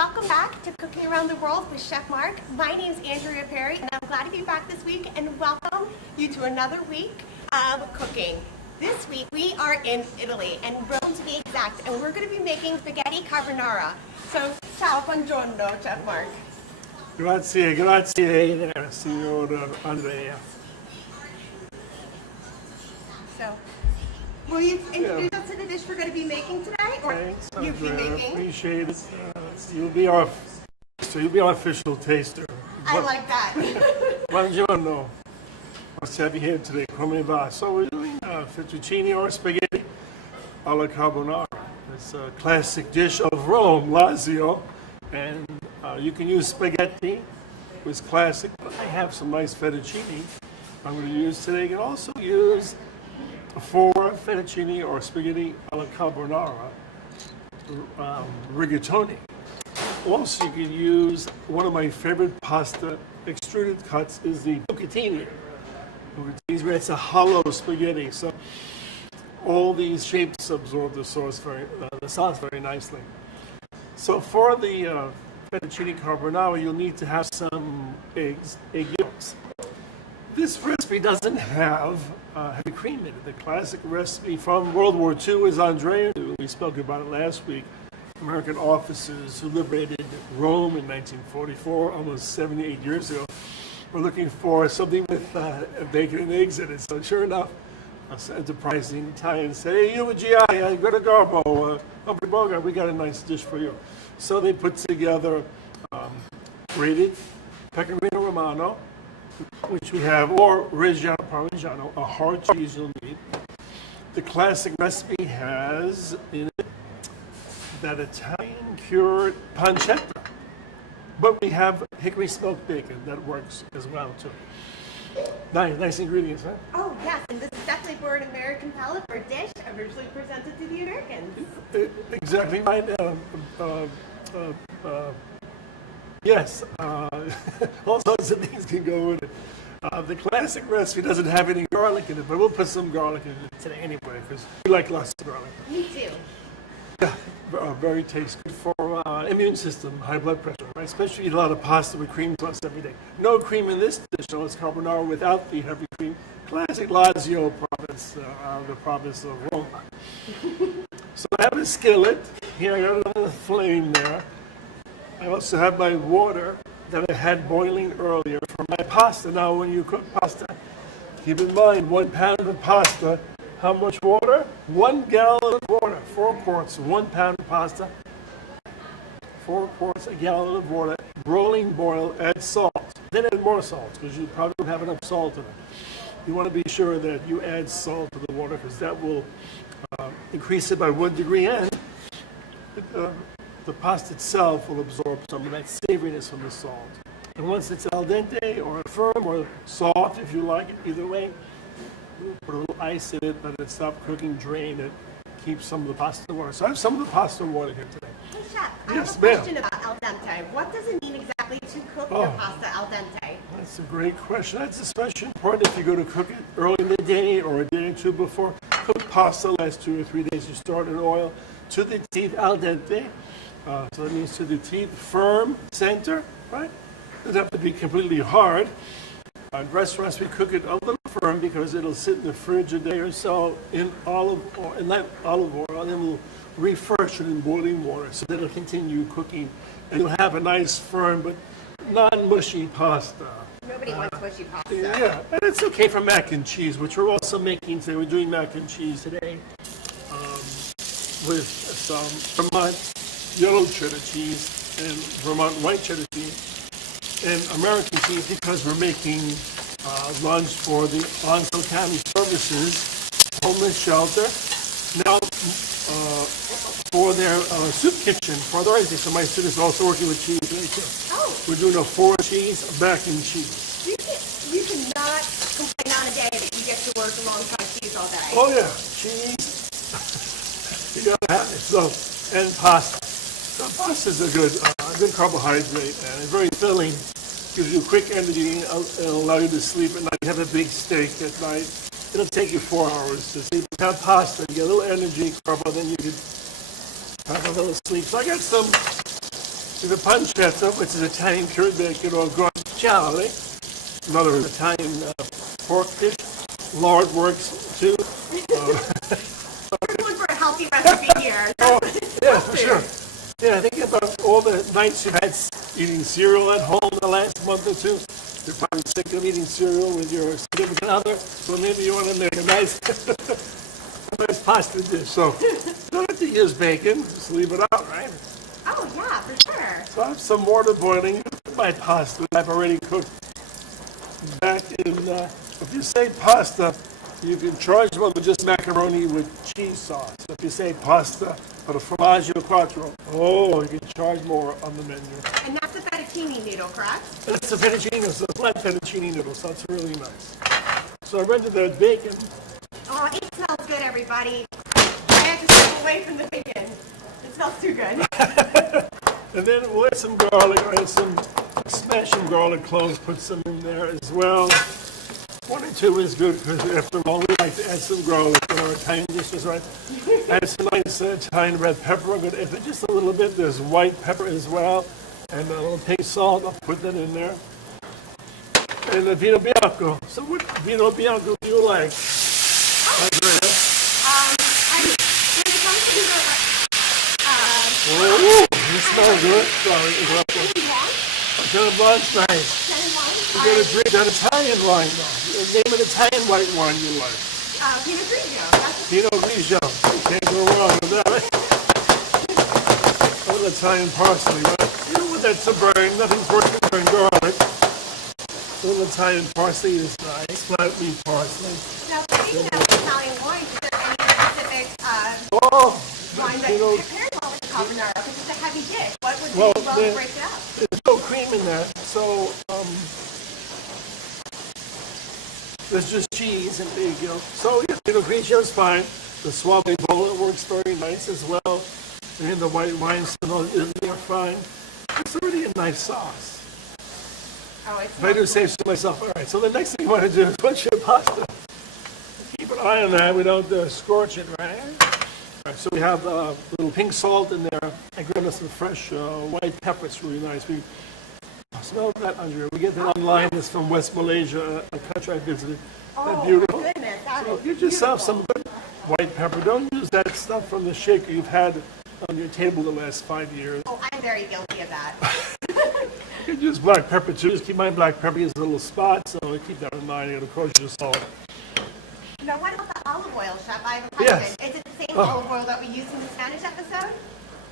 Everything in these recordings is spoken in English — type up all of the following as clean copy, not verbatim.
Welcome back to Cooking Around the World with Chef Mark. My name is Andrea Perry, and I'm glad to be back this week and welcome you to another week of cooking. This week we are in Italy, and Rome to be exact, and we're going to be making spaghetti carbonara. So, ciao, buongiorno, Chef Mark. Grazie there, Signor Andrea. So, will you introduce us to the dish we're going to be making today, or Thanks, you'll be Andrea. making? Appreciate it. You'll be our official taster. I like that. Buongiorno. Let's have you here today. Come va? So we're doing fettuccine or spaghetti alla carbonara. It's a classic dish of Rome, Lazio, and you can use spaghetti. It's classic. But I have some nice fettuccine I'm going to use today. You can also use for fettuccine or spaghetti alla carbonara rigatoni. Also, you can use one of my favorite pasta extruded cuts is the bucatini. Bucatini, where it's a hollow spaghetti, so all these shapes absorb the sauce very nicely. So for the fettuccine carbonara, you'll need to have some egg yolks. This recipe doesn't have heavy cream in it. The classic recipe from World War II is Andrea. We spoke about it last week. American officers who liberated Rome in 1944, almost 78 years ago, were looking for something with bacon and eggs in it. So sure enough, us enterprising Italians said, "Hey, you a GI, go to Garbo, Humphrey Bogart, we got a nice dish for you." So they put together grated pecorino romano, which we have, or Reggiano Parmigiano, a hard cheese you'll need. The classic recipe has in it that Italian cured pancetta, but we have hickory smoked bacon that works as well too. Nice ingredients, huh? Oh yes, and this is definitely for an American palate, for a dish originally presented to the Americans. Exactly right. Yes, all sorts of things can go with it. The classic recipe doesn't have any garlic in it, but we'll put some garlic in it today anyway, because we like lots of garlic. Me too. Yeah, very tasty. Good for immune system, high blood pressure, right? Especially eat a lot of pasta with cream sauce every day. No cream in this dish, no, it's carbonara without the heavy cream. Classic Lazio province, the province of Rome. So I have a skillet. Here I got it on the flame there. I also have my water that I had boiling earlier for my pasta. Now, when you cook pasta, keep in mind 1 pound of pasta. How much water? 1 gallon of water. 4 quarts, 1 pound of pasta. 4 quarts, a gallon of water. Rolling boil, add salt. Then add more salt because you probably don't have enough salt in it. You want to be sure that you add salt to the water because that will increase it by 1 degree, and the pasta itself will absorb some of that savoriness from the salt. And once it's al dente or firm or soft, if you like it, either way, put a little ice in it, let it stop cooking, drain it, keep some of the pasta water. So I have some of the pasta water here today. Hey Chef, I Yes, have a question about al dente. What does it mean exactly to cook your pasta al dente? That's a great question. That's especially important if you go to cook it early in the day or a day or two before. Cook pasta last 2 or 3 days. You start in oil to the teeth al dente. So that means to the teeth, firm, center, right? It doesn't have to be completely hard. In restaurants, we cook it a little firm because it'll sit in the fridge a day or so in olive oil, and then we'll refresh it in boiling water so that it'll continue cooking, and you'll have a nice, firm but non-mushy pasta. Nobody wants mushy pasta. Yeah, and it's okay for mac and cheese, which we're also making today. We're doing mac and cheese today with some Vermont yellow cheddar cheese and Vermont white cheddar cheese and American cheese because we're making lunch for the Onslow County Services homeless shelter. Now, for their soup kitchen for the recipe. So my students are also working with cheese today too. Oh. We're doing a 4-cheese mac and cheese. You cannot complain on a day that you get to work alongside cheese all day. Oh yeah, cheese. You gotta have it. So, and pasta. So pasta is a good carbohydrate and it's very filling. Gives you quick energy. It'll allow you to sleep at night. You have a big steak at night. It'll take you 4 hours to sleep. Have pasta, get a little energy, carbo, then you could have a little sleep. So I got some The pancetta, which is Italian cured bacon or guanciale, another Italian pork dish. Lard works too. We're going for a healthy recipe here. Yeah, for sure. Yeah, think about all the nights you've had eating cereal at home the last month or two. You're probably sick of eating cereal with your significant other, so maybe you want to make a nice, a nice pasta dish. So you don't have to use bacon, just leave it out, right? Oh, yeah, for sure. So I have some water boiling. My pasta that I've already cooked back in, if you say pasta, you can charge one with just macaroni with cheese sauce. If you say pasta or the formaggio quattro, oh, you can charge more on the menu. And that's a fettuccine noodle, correct? And it's a fettuccine, it's a flat fettuccine noodle, so it's really nice. So I rendered that bacon. Oh, it smells good, everybody. I have to step away from the bacon. It smells too good. And then we'll add some garlic. I had some smashed some garlic cloves, put some in there as well. 1 or 2 is good because after all, we like to add some garlic in our Italian dishes, right? Add some nice Italian red pepper. I'm going to add just a little bit. There's white pepper as well. And a little pink salt. I'll put that in there. And the vino bianco. So what vino bianco do you like? Andrea? There's something Oh, it smells good. Sorry, interrupted. Pinot Blanc's nice. You're going to drink that Italian wine, though. Name an Italian white wine you like. Pinot Grigio. Pinot Grigio. You can't go wrong with that, right? A little Italian parsley, right? You don't want that to burn. Nothing's worse than garlic. A little Italian parsley is nice. Flat meat parsley. Now, speaking of Italian wine, is there any specific Oh, wine that you you know, prepare well with carbonara? Because it's a heavy dish. What would well, you well break it up? there's no cream in that, so there's just cheese and there you go. So yeah, Pinot Grigio is fine. The Suave Bola works very nice as well. And the white wines they're fine. It's already a nice sauce. Oh, it's If I do say so myself, all right. So the next thing you want to do is put your pasta. Keep an eye on that. We don't scorch it, right? All right, so we have a little pink salt in there. I grabbed us some fresh white pepper. It's really nice. We smell that, Andrea. We get that online. It's from West Malaysia, a country I visited. oh, Beautiful. my goodness. That So is get yourself beautiful. some good white pepper. Don't use that stuff from the shaker you've had on your table the last 5 years. Oh, I'm very guilty of that. You can use black pepper too. Just keep my black pepper has a little spot, so keep that in mind. And of course, your salt. Now, what about the olive oil, Chef? I have a question. Yes. Is it the same olive oil that we used in the Spanish episode?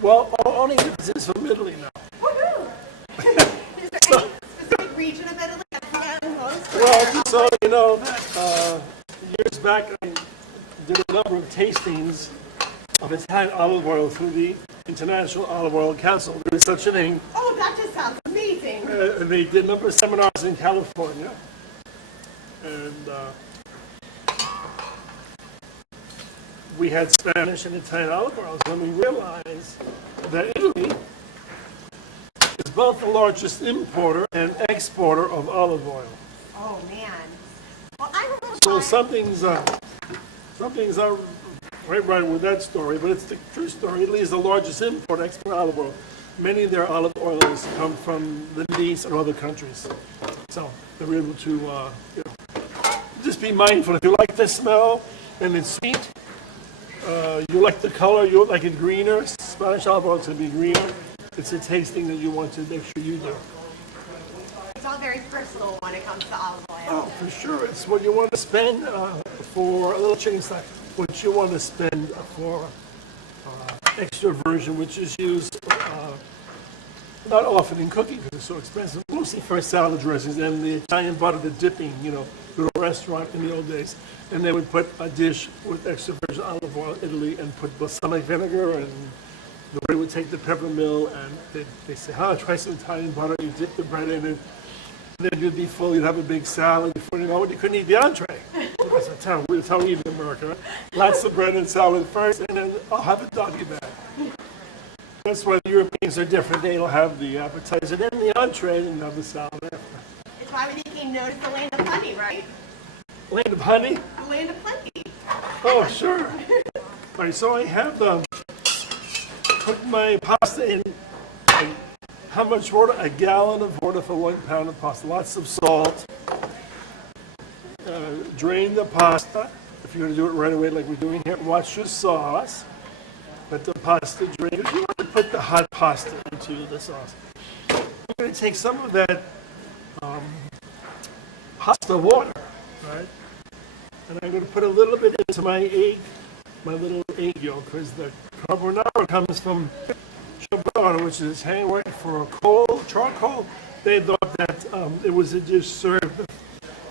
Well, only if it's from Italy now. Woohoo! Is there any specific region of Italy that's the most? Well, just so you know, years back I did a number of tastings of Italian olive oil through the International Olive Oil Council. There is such a thing. Oh, that just sounds amazing. And they did a number of seminars in California. And we had Spanish and Italian olive oils when we realized that Italy is both the largest importer and exporter of olive oil. Oh, man. Well, I'm a little So biased. something's right with that story, but it's the true story. Italy is the largest import export olive oil. Many of their olive oils come from the Middle East and other countries. So they're able to just be mindful. If you like the smell and it's sweet, you like the color, you like it greener. Spanish olive oil is going to be greener. It's a tasting that you want to make sure you do. It's all very personal when it comes to olive oil. Oh, for sure. It's what you want to spend for a little chicken stock. What you want to spend for extra virgin, which is used not often in cooking because it's so expensive. Mostly for salad dressings and the Italian butter, the dipping, go to a restaurant in the old days. And they would put a dish with extra virgin olive oil, Italy, and put balsamic vinegar, and the way would take the peppermill, and they say, try some Italian butter, you dip the bread in it, and then you'd be full, you'd have a big salad. Before you know it, you couldn't eat the entree. That's how we eat in America, right? Lots of bread and salad first, and then I'll have a doggy bag. That's why the Europeans are different. They'll have the appetizer, then the entree, and then have the salad after. It's why we became known as the land of honey, right? Land of honey? The land of plenty. Oh, sure. All right, so I have cooked my pasta in How much water? A gallon of water for 1 pound of pasta. Lots of salt. Drain the pasta. If you're going to do it right away like we're doing here, watch your sauce. Let the pasta drain. If you want to put the hot pasta into the sauce, I'm going to take some of that pasta water, right? And I'm going to put a little bit into my little egg yolk, because the carbonara comes from ciabatta, which is handmade for charcoal. They thought that it was a dish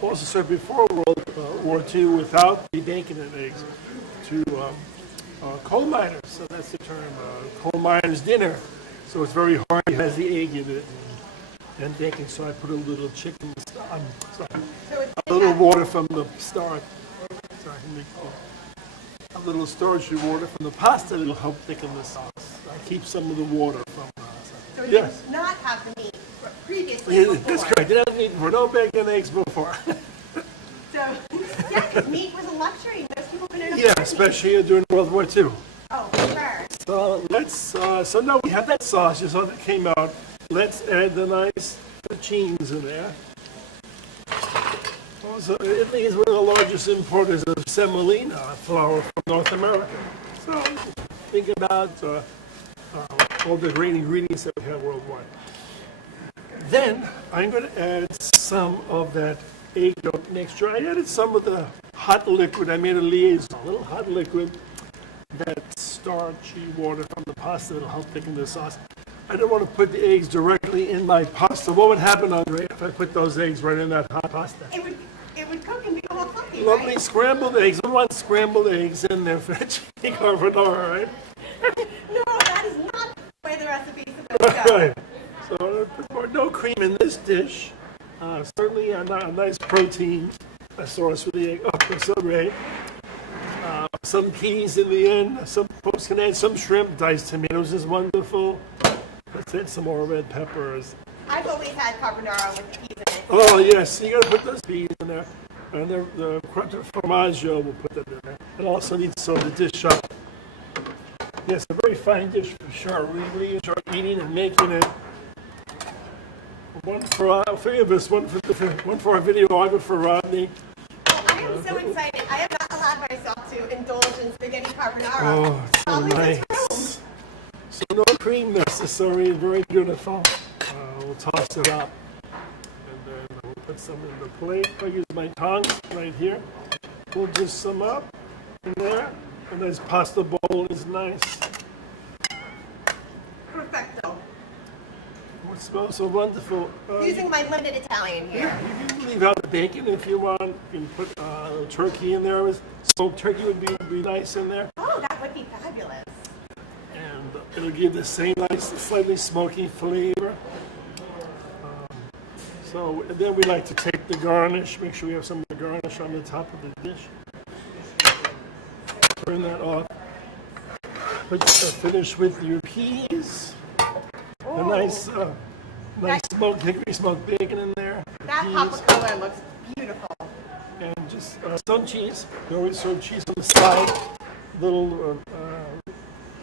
also served before World War II without the bacon and eggs to coal miners. So that's the term, coal miners' dinner. So it's very hard. It has the egg in it and bacon. So I put a little chicken, a little water from the start. A little storage water from the pasta that will help thicken the sauce. I keep some of the water from the pasta. So you did not have the meat previously before. That's correct. Didn't have meat for no bacon and eggs before. So, yeah, because meat was a luxury. Most people couldn't afford Yeah, meat. especially during World War II. Oh, for sure. So so now we have that sauce. You saw that came out. Let's add the nice fettuccines in there. Also, Italy is one of the largest importers of semolina flour from North America. So think about all the great ingredients that we have worldwide. Then I'm going to add some of that egg yolk mixture. I added some of the hot liquid. I made a liaison, a little hot liquid, that starchy water from the pasta that'll help thicken the sauce. I didn't want to put the eggs directly in my pasta. What would happen, Andre, if I put those eggs right in that hot pasta? It would cook and become all fluffy, Lovely right? scrambled eggs. I want scrambled eggs in there for fettuccine carbonara, right? No, that is not the way the recipe is supposed to go. Right. So put more, no cream in this dish. Certainly a nice protein source for the egg. Oh, so great. Some peas in the end. Some folks can add some shrimp. Diced tomatoes is wonderful. Let's add some more red peppers. I've always had carbonara with peas in it. Oh yes, you got to put those peas in there. And the crunch formaggio, we'll put that in there. It also needs to serve the dish up. Yes, a very fine dish for sure. We really enjoy eating and making it. One for three of us, one for our videographer Rodney. Oh, I am so excited. I have not allowed myself to indulge in spaghetti carbonara. Oh, it's so Always at nice. So no cream necessary, very beautiful. We'll toss it up. And then we'll put some in the plate. I'll use my tongs right here. We'll just some up in there. And this pasta bowl is nice. Perfecto. It smells so wonderful. Using my limited Italian here. You can leave out the bacon if you want. You can put turkey in there. Smoked turkey would be nice in there. Oh, that would be fabulous. And it'll give the same nice, slightly smoky flavor. And then we like to take the garnish. Make sure we have some of the garnish on the top of the dish. Turn that off. Finish with your peas. A nice smoked hickory smoked bacon in there. That papacola looks beautiful. And just some cheese. We always serve cheese on the side. A little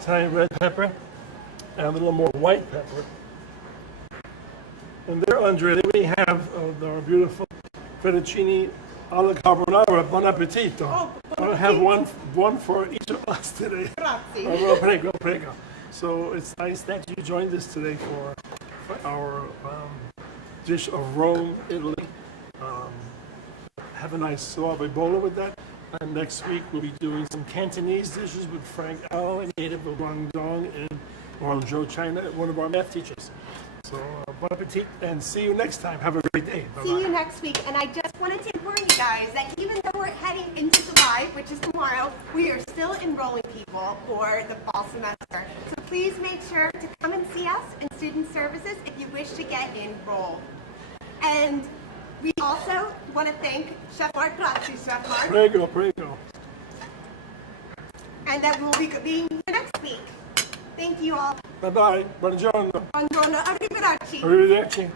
Italian red pepper. And a little more white pepper. And there, Andre, we have our beautiful fettuccine alla carbonara. Buon appetito. Oh, I'll have one for each of us today. Grazie. Prego, prego. So it's nice that you joined us today for our dish of Rome, Italy. Have a nice suave bola with that. And next week we'll be doing some Cantonese dishes with Frank Al, a native of Guangdong in Guangzhou, China, one of our math teachers. So bon appetit and see you next time. Have a great day. Bye-bye. See you next week. And I just wanted to inform you guys that even though we're heading into July, which is tomorrow, we are still enrolling people for the fall semester. So please make sure to come and see us in Student Services if you wish to get enrolled. And we also want to thank Chef Mark. Grazie, Chef Mark. Prego, prego. And that we'll be being here next week. Thank you all. Bye-bye. Buongiorno. Buongiorno. Arrivederci. Arrivederci.